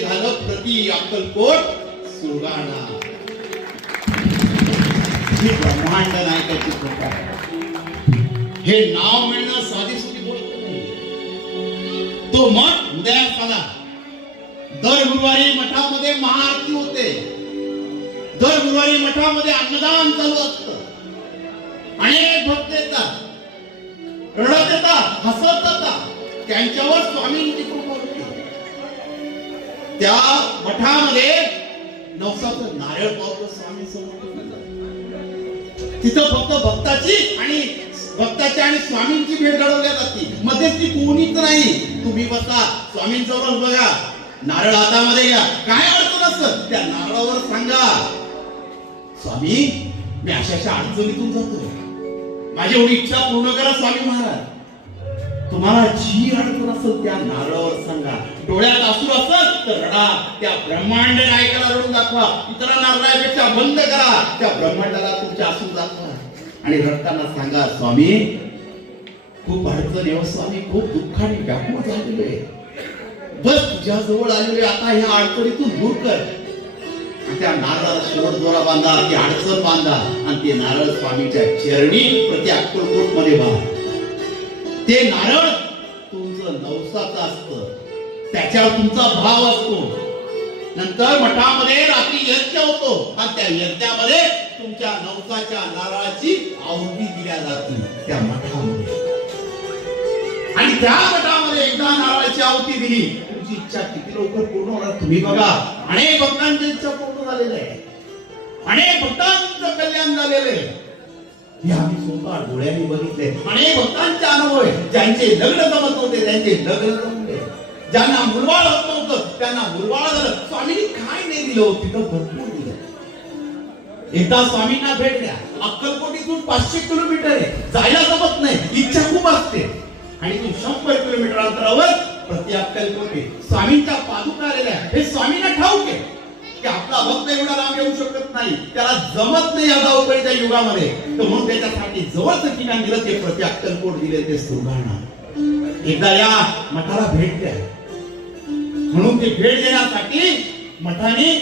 झालं प्रति अक्कलकोट सुरगाणा. ही ब्रह्मांड नायकाची कृपा आहे. हे नाव मिळणं साधी सुधी गोष्ट नाही. तो मठ उदयास आला. दर गुरुवारी मठामध्ये महाआरती होते. दर गुरुवारी मठामध्ये अन्नदान चालू असतं. अनेक भक्त येतात, रडत येतात, हसत जातात. त्यांच्यावर स्वामींची कृपा होती. त्या मठामध्ये नवसाचं नारळ पावलं स्वामी समोर. तिथं फक्त भक्ताची आणि स्वामींची भेट घडवल्या जाते. मध्ये ती कोणीच नाही. तुम्ही बसा, स्वामींजवळ बघा, नारळ हातामध्ये घ्या, काय अडचण असत त्या नारळावर सांगा, स्वामी मी अशा अडचणीतून जातो, माझी एवढी इच्छा पूर्ण करा स्वामी महाराज. तुम्हाला जी अडचण असेल त्या नारळावर सांगा. डोळ्यात अश्रू असेल तर रडा. त्या ब्रह्मांड नायकाला रडून दाखवा. इतरांना रडायपेक्षा बंद करा. त्या ब्रह्मांडाला तुमचे अश्रू दाखवा आणि रडताना सांगा, स्वामी खूप अडचण आहे स्वामी, खूप दुःखाने व्याकुळ झालेलो आहे, बस तुझ्या जवळ आलेलो आहे, आता ह्या अडचणीतून दूर कर. आणि त्या नारळाला शेवट दोरा बांधा, ती अडचण बांधा आणि ते नारळ स्वामीच्या चरणी प्रति अक्कलकोट मध्ये बांधा. ते नारळ तुमचं नवसाचं असतं, त्याच्यावर तुमचा भाव असतो. नंतर मठामध्ये रात्री यज्ञ होतो आणि त्या यज्ञामध्ये तुमच्या नवसाच्या नारळाची आहुती दिल्या जाते त्या मठामध्ये. आणि त्या मठामध्ये एकदा नारळाची आहुती दिली, तुमची इच्छा किती लवकर पूर्ण होणार तुम्ही बघा. अनेक भक्तांची इच्छा पूर्ण झालेली आहे. अनेक भक्तांचं कल्याण झालेलं आहे. हे आम्ही स्वतः डोळ्यांनी बघितले. अनेक भक्तांचे अनुभव आहे. ज्यांचे लग्न जमत होते त्यांचे लग्न जमले, ज्यांना मुलबाळ होत नव्हतं त्यांना मुलबाळ झालं. स्वामींनी काय नाही दिलं, तिथं भरपूर दिलं. एकदा स्वामींना भेट द्या. अक्कलकोटीतून 500 किलोमीटर आहे, जायला जमत नाही, इच्छा खूप असते. आणि तू 100 किलोमीटर अंतरावर प्रति अक्कलकोटी स्वामींच्या पादुका आलेल्या. हे स्वामींना ठाऊक आहे की आपला भक्त एवढा लांब येऊ शकत नाही, त्याला जमत नाही या धावपळीच्या युगामध्ये. तर म्हणून त्याच्यासाठी जवळचं ठिकाण दिलं, ते प्रति अक्कलकोट दिले, ते सुरगाणा. एकदा या मठाला भेट द्या. म्हणून ते भेट देण्यासाठी मठाने